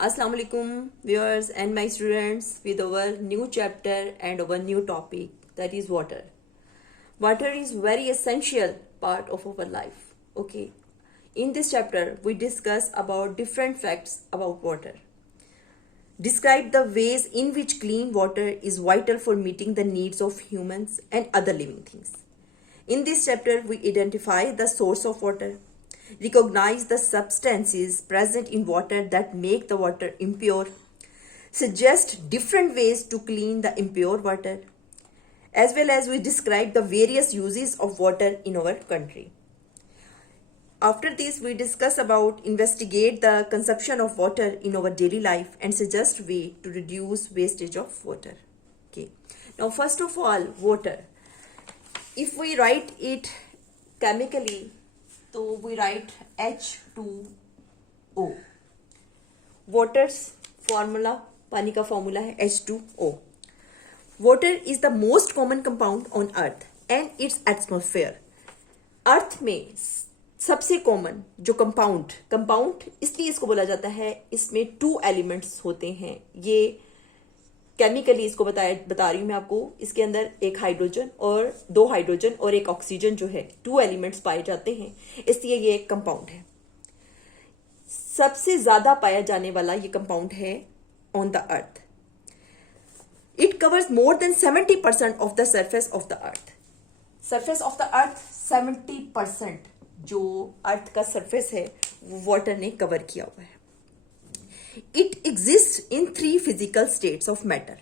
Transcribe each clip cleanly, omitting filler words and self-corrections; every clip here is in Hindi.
Assalamu alaikum viewers and my students with our new chapter and our new topic, that is water. Water is very essential part of our life. Okay. In this chapter we discuss about different facts about water. Describe the ways in which clean water is vital for meeting the needs of humans and other living things. In this chapter we identify the source of water, recognize the substances present in water that make the water impure, suggest different ways to clean the impure water, as well as we describe the various uses of water in our country. After this, we discuss about investigate the consumption of water in our daily life and suggest way to reduce wastage of water. Okay. Now, first of all, water. If we write it chemically, तो we write H2O. Water's formula, पानी का formula है H2O. Water is the most common compound on earth and its atmosphere. अर्थ में सबसे कॉमन जो कंपाउंड इसलिए इसको बोला जाता है, इसमें 2 एलिमेंट्स होते हैं. ये केमिकली इसको बता रही हूं मैं आपको. इसके अंदर एक हाइड्रोजन और 2 हाइड्रोजन और एक ऑक्सीजन जो है 2 एलिमेंट्स पाए जाते हैं, इसलिए ये एक कंपाउंड है. सबसे ज्यादा पाया जाने वाला ये कंपाउंड है on the earth. It covers more than 70% of the surface of the earth. Surface of the earth 70% जो अर्थ का सरफेस है वो वाटर ने कवर किया हुआ है. It exists in 3 physical states of matter.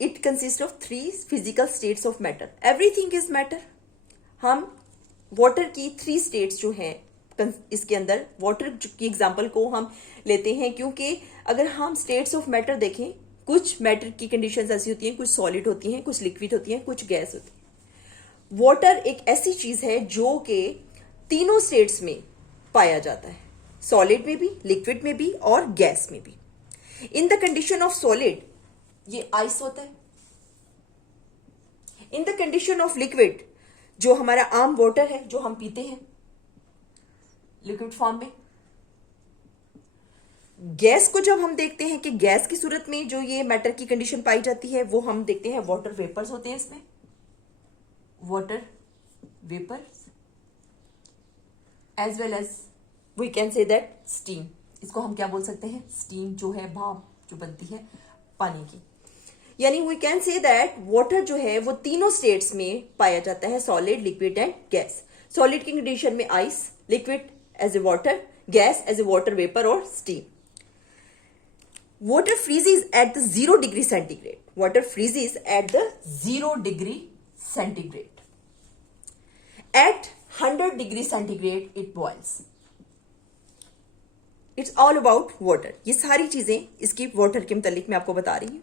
It consists of 3 physical states of matter. Everything is matter. हम water की 3 states जो हैं इसके अंदर water की एग्जाम्पल को हम लेते हैं, क्योंकि अगर हम states of matter देखें, कुछ matter की conditions ऐसी होती हैं, कुछ solid होती हैं, कुछ liquid होती हैं, कुछ gas होती है. Water एक ऐसी चीज है जो कि तीनों states में पाया जाता है, सॉलिड में भी, लिक्विड में भी और गैस में भी. In the condition of solid ये आइस होता है. In the condition of liquid जो हमारा आम वाटर है जो हम पीते हैं लिक्विड फॉर्म में. गैस को जब हम देखते हैं कि गैस की सूरत में जो ये मैटर की कंडीशन पाई जाती है वो हम देखते हैं वाटर वेपर्स होते हैं. इसमें water vapours as well as we can say that steam. इसको हम क्या बोल सकते हैं, स्टीम जो है भाप जो बनती है पानी की. यानी we can say that water जो है वो तीनों स्टेट्स में पाया जाता है, solid, liquid and gas. Solid की कंडीशन में ice, liquid as a water, gas as a water vapour और steam. Water freezes at the 0 degree centigrade. Water freezes at the 0 degree centigrade. At 100 degree centigrade it boils. It's all about water. ये सारी चीजें इसकी वाटर के मुतालिक मैं आपको बता रही हूं.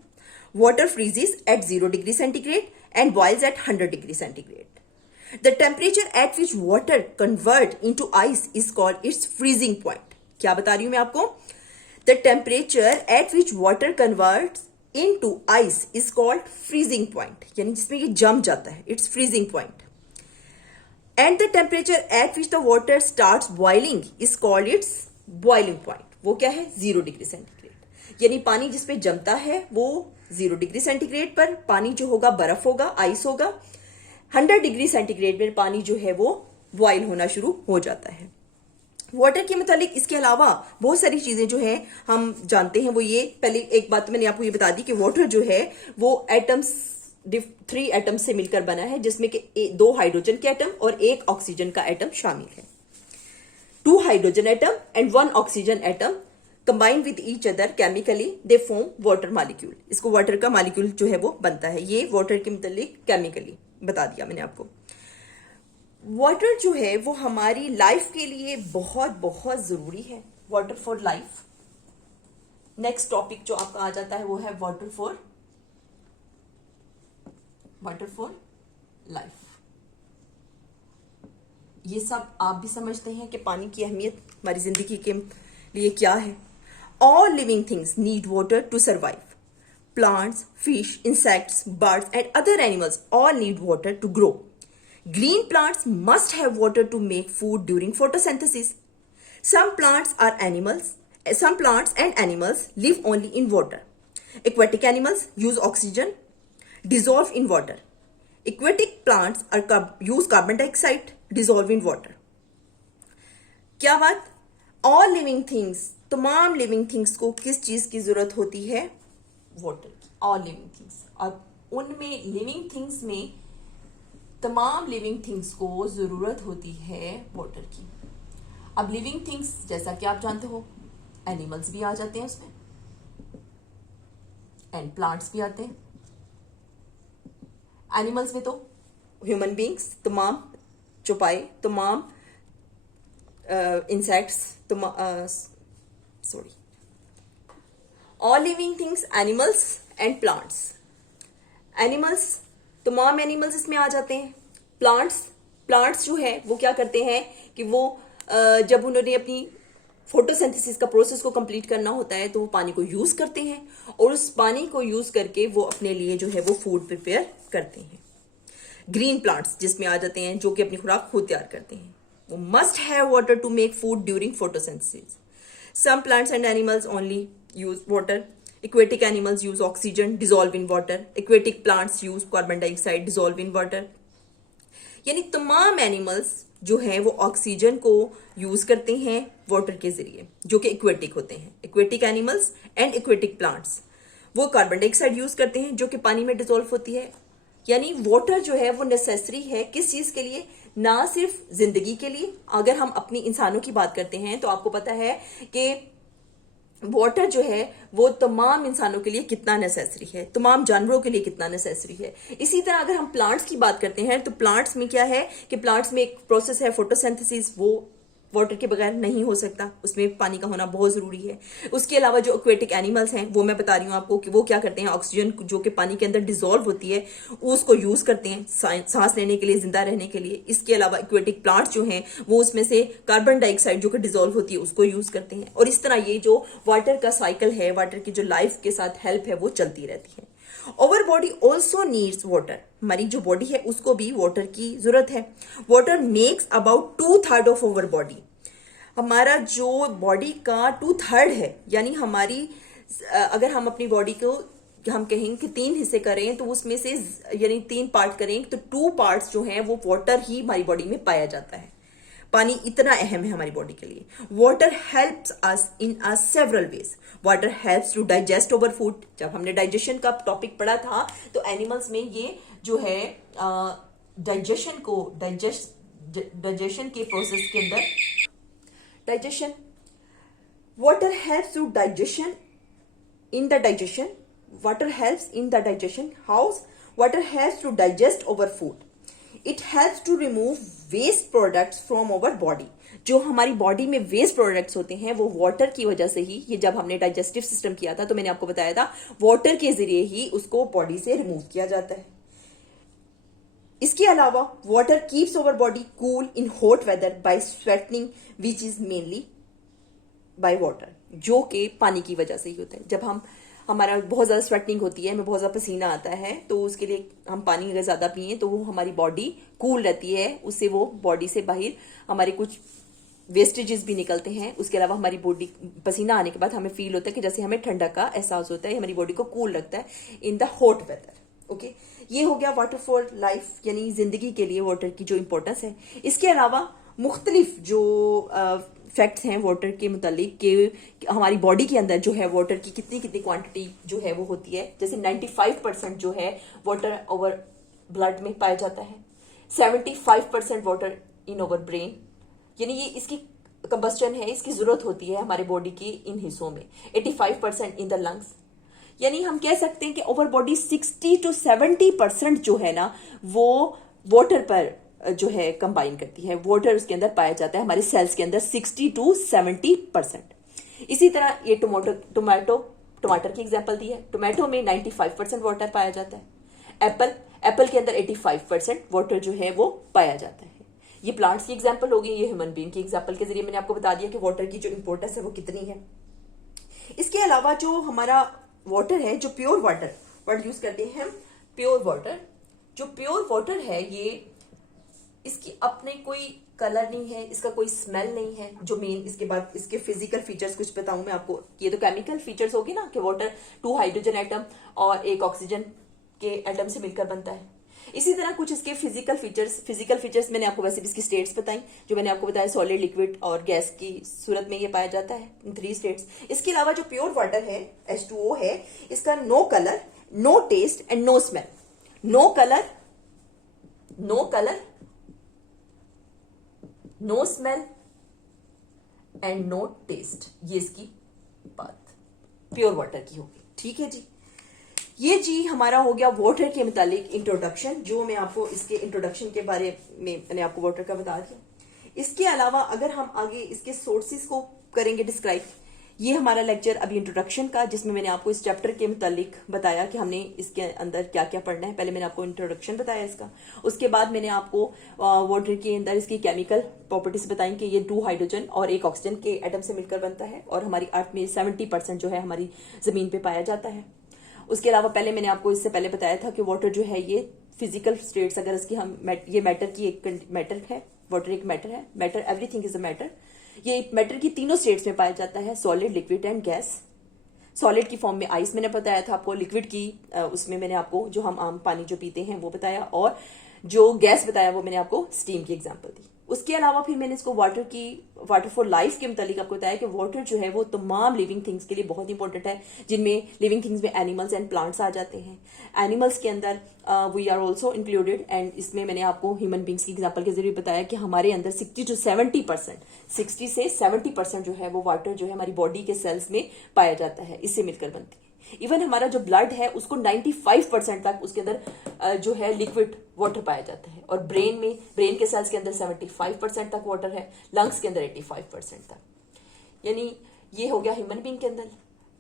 Water freezes at 0 degree centigrade and boils at 100 degree centigrade. The temperature at which water convert into ice is called its freezing point. क्या बता रही हूं मैं आपको, the temperature at which water convert into ice is called freezing point. यानी जिसमें ये जम जाता है, it's freezing point. And the temperature at which the water starts boiling is called its boiling point. वो क्या है, 0 डिग्री सेंटीग्रेड. यानी पानी जिसपे जमता है वो 0 डिग्री सेंटीग्रेड पर. पानी जो होगा बर्फ होगा, आइस होगा. 100 डिग्री सेंटीग्रेड में पानी जो है वो बॉइल होना शुरू हो जाता है. वाटर के मुतालिक इसके अलावा बहुत सारी चीजें जो है हम जानते हैं. वो ये पहले एक बात मैंने आपको ये बता दी कि वाटर जो है वो एटम्स 3 एटम्स से मिलकर बना है, जिसमें कि 2 हाइड्रोजन के एटम और 1 ऑक्सीजन का एटम शामिल है. 2 hydrogen atom and 1 oxygen atom combine with each other chemically, they form water molecule. इसको वाटर का मॉलिक्यूल जो है वो बनता है. ये वाटर के मुतालिक केमिकली बता दिया मैंने आपको. वाटर जो है वो हमारी लाइफ के लिए बहुत बहुत जरूरी है. Water for life. Next topic जो आपका आ जाता है वो है वाटर फॉर लाइफ. ये सब आप भी समझते हैं कि पानी की अहमियत हमारी जिंदगी के लिए क्या है. All living things need water to survive. Plants, fish, insects, birds and other animals all need water to grow. Green plants must have water to make food during photosynthesis. Some plants are animals Some plants and animals live only in water. Aquatic animals use oxygen, dissolve in water. Aquatic plants use carbon dioxide, dissolve in water. क्या बात? All living things, तमाम लिविंग थिंग्स को किस चीज की जरूरत होती है? वाटर की. All living things. और उनमें लिविंग थिंग्स में तमाम लिविंग थिंग्स को जरूरत होती है वाटर की. अब लिविंग थिंग्स जैसा कि आप जानते हो, एनिमल्स भी आ जाते हैं उसमें एंड प्लांट्स भी आते हैं. एनिमल्स में तो ह्यूमन बींग्स, तमाम चौपाई, तमाम insects, sorry, all living things, animals and plants. Animals, तमाम एनिमल्स इसमें आ जाते हैं. प्लांट्स जो है वो क्या करते हैं कि वो जब उन्होंने अपनी फोटोसिंथेसिस का प्रोसेस को कंप्लीट करना होता है तो वो पानी को यूज करते हैं और उस पानी को यूज करके वो अपने लिए जो है वो फूड प्रिपेयर करते हैं. ग्रीन प्लांट्स जिसमें आ जाते हैं, जो कि अपनी खुराक खुद तैयार करते हैं. वो must have water to make food during photosynthesis. Some plants and animals only use water. Aquatic animals use oxygen, dissolve in water. Aquatic plants use carbon dioxide, dissolve in water. यानी तमाम एनिमल्स जो हैं वो ऑक्सीजन को यूज करते हैं वाटर के जरिए, जो कि एक्वेटिक होते हैं. Aquatic animals and aquatic plants वो कार्बन डाइऑक्साइड यूज करते हैं जो कि पानी में डिसॉल्व होती है. यानी वाटर जो है वो नेसेसरी है किस चीज के लिए? ना सिर्फ जिंदगी के लिए. अगर हम अपनी इंसानों की बात करते हैं तो आपको पता है कि वाटर जो है वो तमाम इंसानों के लिए कितना नेसेसरी है, तमाम जानवरों के लिए कितना नेसेसरी है. इसी तरह अगर हम प्लांट्स की बात करते हैं तो प्लांट्स में क्या है कि प्लांट्स में एक प्रोसेस है फोटोसिंथेसिस, वो वाटर के बगैर नहीं हो सकता, उसमें पानी का होना बहुत जरूरी है. उसके अलावा जो एक्वेटिक एनिमल्स हैं वो मैं बता रही हूँ आपको कि वो क्या करते हैं, ऑक्सीजन जो कि पानी के अंदर डिसॉल्व होती है उसको यूज करते हैं सांस लेने के लिए, जिंदा रहने के लिए. इसके अलावा एक्वेटिक प्लांट्स जो हैं वो उसमें से कार्बन डाइऑक्साइड जो कि डिसॉल्व होती है उसको यूज करते हैं. और इस तरह ये जो वाटर का साइकिल है, वाटर की जो लाइफ के साथ हेल्प है वो चलती रहती है. Our body also needs water. हमारी जो बॉडी है उसको भी वाटर की जरूरत है. Water makes about 2/3 of our body. हमारा जो बॉडी का 2/3 है, यानी हमारी अगर हम अपनी बॉडी को हम कहें कि 3 हिस्से करें तो उसमें से यानी 3 पार्ट करें तो 2 पार्ट्स जो हैं वो वाटर ही हमारी बॉडी में पाया जाता है. पानी इतना अहम है हमारी बॉडी के लिए. Water helps us in several ways. Water helps to digest our food. जब हमने डाइजेशन का टॉपिक पढ़ा था तो एनिमल्स में ये जो है डाइजेशन के प्रोसेस के अंदर digestion, water helps to digestion in the digestion. Water helps in the digestion. House water helps to digest our food. It helps to remove waste products from our body. जो हमारी बॉडी में वेस्ट प्रोडक्ट्स होते हैं वो वाटर की वजह से ही, ये जब हमने डाइजेस्टिव सिस्टम किया था तो मैंने आपको बताया था वाटर के जरिए ही उसको बॉडी से रिमूव किया जाता है. इसके अलावा water keeps our body cool in hot weather by sweating which is mainly by water, जो कि पानी की वजह से ही होता है. जब हमारा बहुत ज्यादा स्वेटिंग होती है, हमें बहुत ज्यादा पसीना आता है, तो उसके लिए हम पानी अगर ज्यादा पिए तो वो हमारी बॉडी कूल रहती है, उससे वो बॉडी से बाहर हमारे कुछ वेस्टेजेस भी निकलते हैं. उसके अलावा हमारी बॉडी पसीना आने के बाद हमें फील होता है कि जैसे हमें ठंडक का एहसास होता है, हमारी बॉडी को कूल रखता है in the hot weather. Okay, ये हो गया वाटर फॉर लाइफ, यानी जिंदगी के लिए वाटर की जो इंपॉर्टेंस है. इसके अलावा मुख्तलिफ जो फैक्ट्स हैं वाटर के मुतालिक कि हमारी बॉडी के अंदर जो है वाटर की कितनी कितनी क्वांटिटी जो है वो होती है. जैसे 95% जो है वाटर ओवर ब्लड में पाया जाता है, 75% वाटर इन ओवर ब्रेन, यानी ये इसकी कंबस्टन है, इसकी जरूरत होती है हमारे बॉडी की इन हिस्सों में. 85% इन द लंग्स. यानी हम कह सकते हैं कि ओवर बॉडी 60 to 70% जो है ना वो वाटर पर जो है कंबाइन करती है. वाटर उसके अंदर पाया जाता है हमारे सेल्स के अंदर 60 to 70%. इसी तरह ये टमाटर की एग्जांपल दी है. टोमेटो में 95% वाटर पाया जाता है. एप्पल के अंदर 85% वाटर जो है वो पाया जाता है. ये प्लांट्स की एग्जांपल होगी. ये ह्यूमन बीइंग की एग्जांपल के जरिए मैंने आपको बता दिया कि वाटर की जो इंपॉर्टेंस है वो कितनी है. इसके अलावा जो हमारा वाटर है, जो प्योर वाटर वर्ड यूज करते हैं हम, प्योर वाटर, जो प्योर वाटर है ये इसकी अपने कोई कलर नहीं है, इसका कोई स्मेल नहीं है। जो मेन इसके बाद इसके फिजिकल फीचर्स कुछ बताऊं मैं आपको। ये तो केमिकल फीचर्स होगी ना कि वाटर 2 हाइड्रोजन एटम और 1 ऑक्सीजन के एटम से मिलकर बनता है। इसी तरह कुछ इसके फिजिकल फीचर्स मैंने आपको वैसे भी इसकी स्टेट्स बताई, जो मैंने आपको बताया सॉलिड, लिक्विड और गैस की सूरत में ये पाया जाता है, 3 स्टेट्स। इसके अलावा जो प्योर वाटर है H2O है, इसका no colour, no taste and no smell. No colour, no smell and no taste, ये इसकी बात प्योर वाटर की होगी। ठीक है जी, ये जी हमारा हो गया वाटर के मुतालिक इंट्रोडक्शन, जो मैं आपको इसके इंट्रोडक्शन के बारे में मैंने आपको वाटर का बता दिया। इसके अलावा अगर हम आगे इसके सोर्सेज को करेंगे डिस्क्राइब, ये हमारा लेक्चर अभी इंट्रोडक्शन का, जिसमें मैंने आपको इस चैप्टर के मुतालिक बताया कि हमने इसके अंदर क्या क्या पढ़ना है। पहले मैंने आपको इंट्रोडक्शन बताया इसका, उसके बाद मैंने आपको वाटर के अंदर इसकी केमिकल प्रॉपर्टीज बताई कि ये 2 हाइड्रोजन और 1 ऑक्सीजन के एटम से मिलकर बनता है और हमारी अर्थ में 70% जो है हमारी जमीन पे पाया जाता है। उसके अलावा पहले मैंने आपको इससे पहले बताया था कि वाटर जो है ये फिजिकल स्टेट्स, अगर इसकी हम ये मैटर की एक मैटर है, वाटर एक मैटर है, matter everything is a matter. ये मैटर की तीनों स्टेट्स में पाया जाता है, solid, liquid and gas. Solid की फॉर्म में आइस मैंने बताया था आपको, लिक्विड की उसमें मैंने आपको जो हम आम पानी जो पीते हैं वो बताया, और जो गैस बताया वो मैंने आपको स्टीम की एग्जांपल दी। उसके अलावा फिर मैंने इसको वाटर फॉर लाइफ के मुतालिक आपको बताया कि वाटर जो है वो तमाम लिविंग थिंग्स के लिए बहुत इंपॉर्टेंट है, जिनमें लिविंग थिंग्स में एनिमल्स एंड प्लांट्स आ जाते हैं। एनिमल्स के अंदर we are also included, and इसमें मैंने आपको ह्यूमन बींग्स की एग्जांपल के जरिए बताया कि हमारे अंदर 60 से 70% जो है वो वाटर जो है हमारी बॉडी के सेल्स में पाया जाता है, इससे मिलकर बनती है। इवन हमारा जो ब्लड है उसको 95% तक उसके अंदर जो है लिक्विड वाटर पाया जाता है, और ब्रेन के सेल्स के अंदर 75% तक वाटर है, लंग्स के अंदर 85% तक। यानी ये हो गया ह्यूमन बीइंग के अंदर।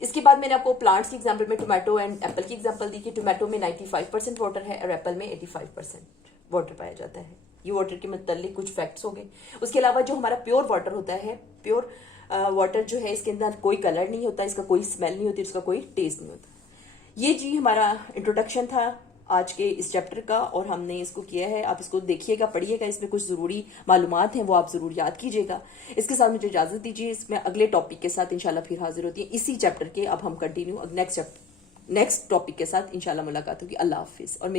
इसके बाद मैंने आपको प्लांट्स की एग्जांपल में टोमेटो एंड एप्पल की एग्जांपल दी कि टोमेटो में 95% वाटर है और एप्पल में 85% वाटर पाया जाता है। ये वाटर के मतलब कुछ फैक्ट्स हो गए। उसके अलावा जो हमारा प्योर वाटर होता है, प्योर वाटर जो है इसके अंदर कोई कलर नहीं होता, इसका कोई स्मेल नहीं होती, इसका कोई टेस्ट नहीं होता। ये जी हमारा इंट्रोडक्शन था आज के इस चैप्टर का, और हमने इसको किया है। आप इसको देखिएगा, पढ़िएगा, इसमें कुछ जरूरी मालूमात हैं वो आप जरूर याद कीजिएगा। इसके साथ मुझे इजाजत दीजिए, इसमें अगले टॉपिक के साथ इंशाल्लाह फिर हाजिर होती है इसी चैप्टर के। अब हम कंटिन्यू नेक्स्ट टॉपिक के साथ इंशाल्लाह मुलाकात होगी। अल्लाह हाफिज। और